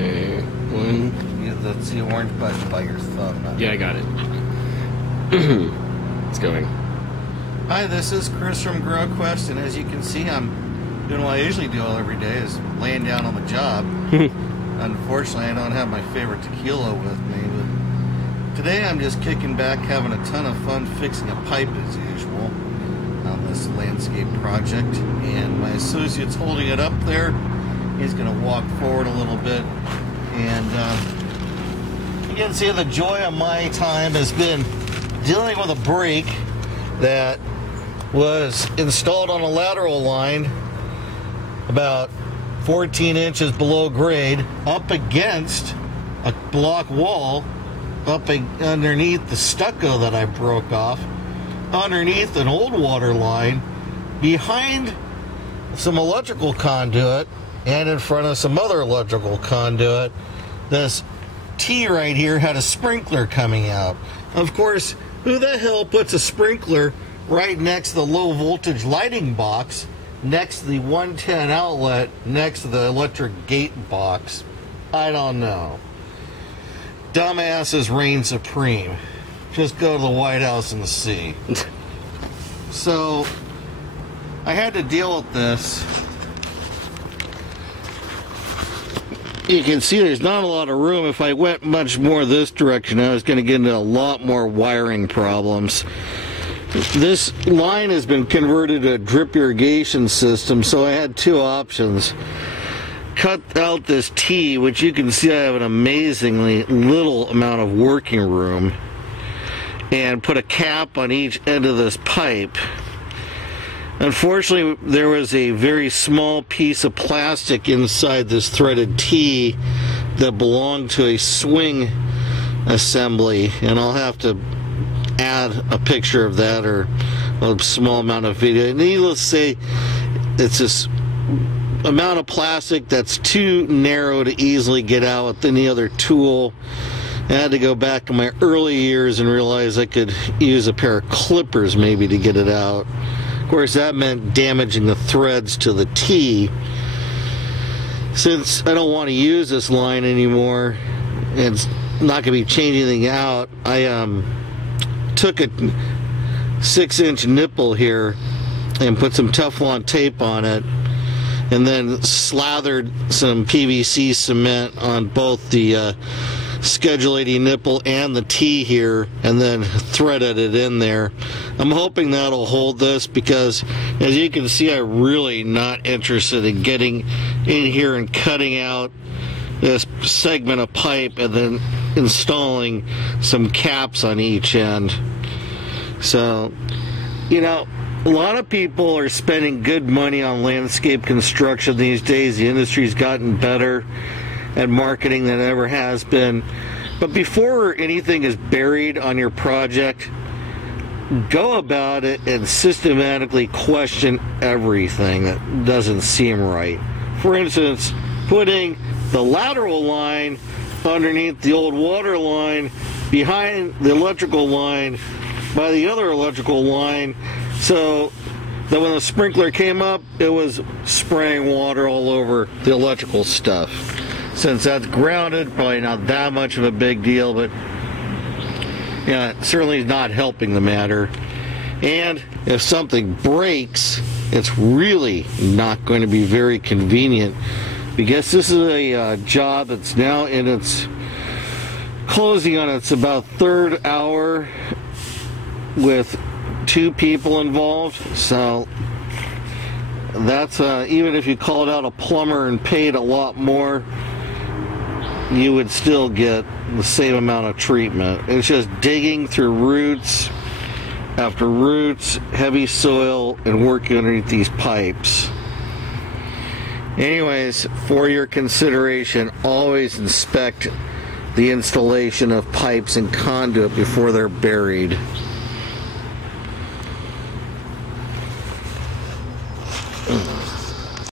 Okay, one. That's the orange button by your thumb. Yeah, I got it. It's going. Hi, this is Chris from GrowQuest, and as you can see, I'm doing what I usually do every day, is laying down on the job. Unfortunately, I don't have my favorite tequila with me, but today I'm just kicking back, having a ton of fun fixing a pipe as usual on this landscape project. And my associate's holding it up there. He's going to walk forward a little bit, and you can see the joy of my time has been dealing with a break that was installed on a lateral line about 14 inches below grade up against a block wall underneath the stucco that I broke off, underneath an old water line, behind some electrical conduit, and in front of some other electrical conduit. This T right here had a sprinkler coming out. Of course, who the hell puts a sprinkler right next to the low voltage lighting box, next to the 110 outlet, next to the electric gate box? I don't know. Dumbasses reign supreme. Just go to the White House and see. So, I had to deal with this. You can see there's not a lot of room. If I went much more this direction, I was going to get into a lot more wiring problems. This line has been converted to a drip irrigation system, so I had two options. Cut out this T, which you can see I have an amazingly little amount of working room, and put a cap on each end of this pipe. Unfortunately, there was a very small piece of plastic inside this threaded T that belonged to a swing assembly, and I'll have to add a picture of that or a small amount of video. Needless to say, it's this amount of plastic that's too narrow to easily get out with any other tool. I had to go back in my early years and realize I could use a pair of clippers maybe to get it out. Of course, that meant damaging the threads to the T. Since I don't want to use this line anymore and it's not going to be changing anything out, I took a 6-inch nipple here and put some Teflon tape on it, and then slathered some PVC cement on both the Schedule 80 nipple and the T here, and then threaded it in there. I'm hoping that'll hold this, because as you can see, I'm really not interested in getting in here and cutting out this segment of pipe and then installing some caps on each end. So, you know, a lot of people are spending good money on landscape construction these days. The industry's gotten better at marketing than it ever has been. But before anything is buried on your project, go about it and systematically question everything that doesn't seem right. For instance, putting the lateral line underneath the old water line, behind the electrical line, by the other electrical line, so that when the sprinkler came up, it was spraying water all over the electrical stuff. Since that's grounded, probably not that much of a big deal, but yeah, it certainly is not helping the matter. And if something breaks, it's really not going to be very convenient, because this is a job that's now in its closing on its about third hour with 2 people involved. So that's even if you called out a plumber and paid a lot more, you would still get the same amount of treatment. It's just digging through roots after roots, heavy soil, and working underneath these pipes. Anyways, for your consideration, always inspect the installation of pipes and conduit before they're buried.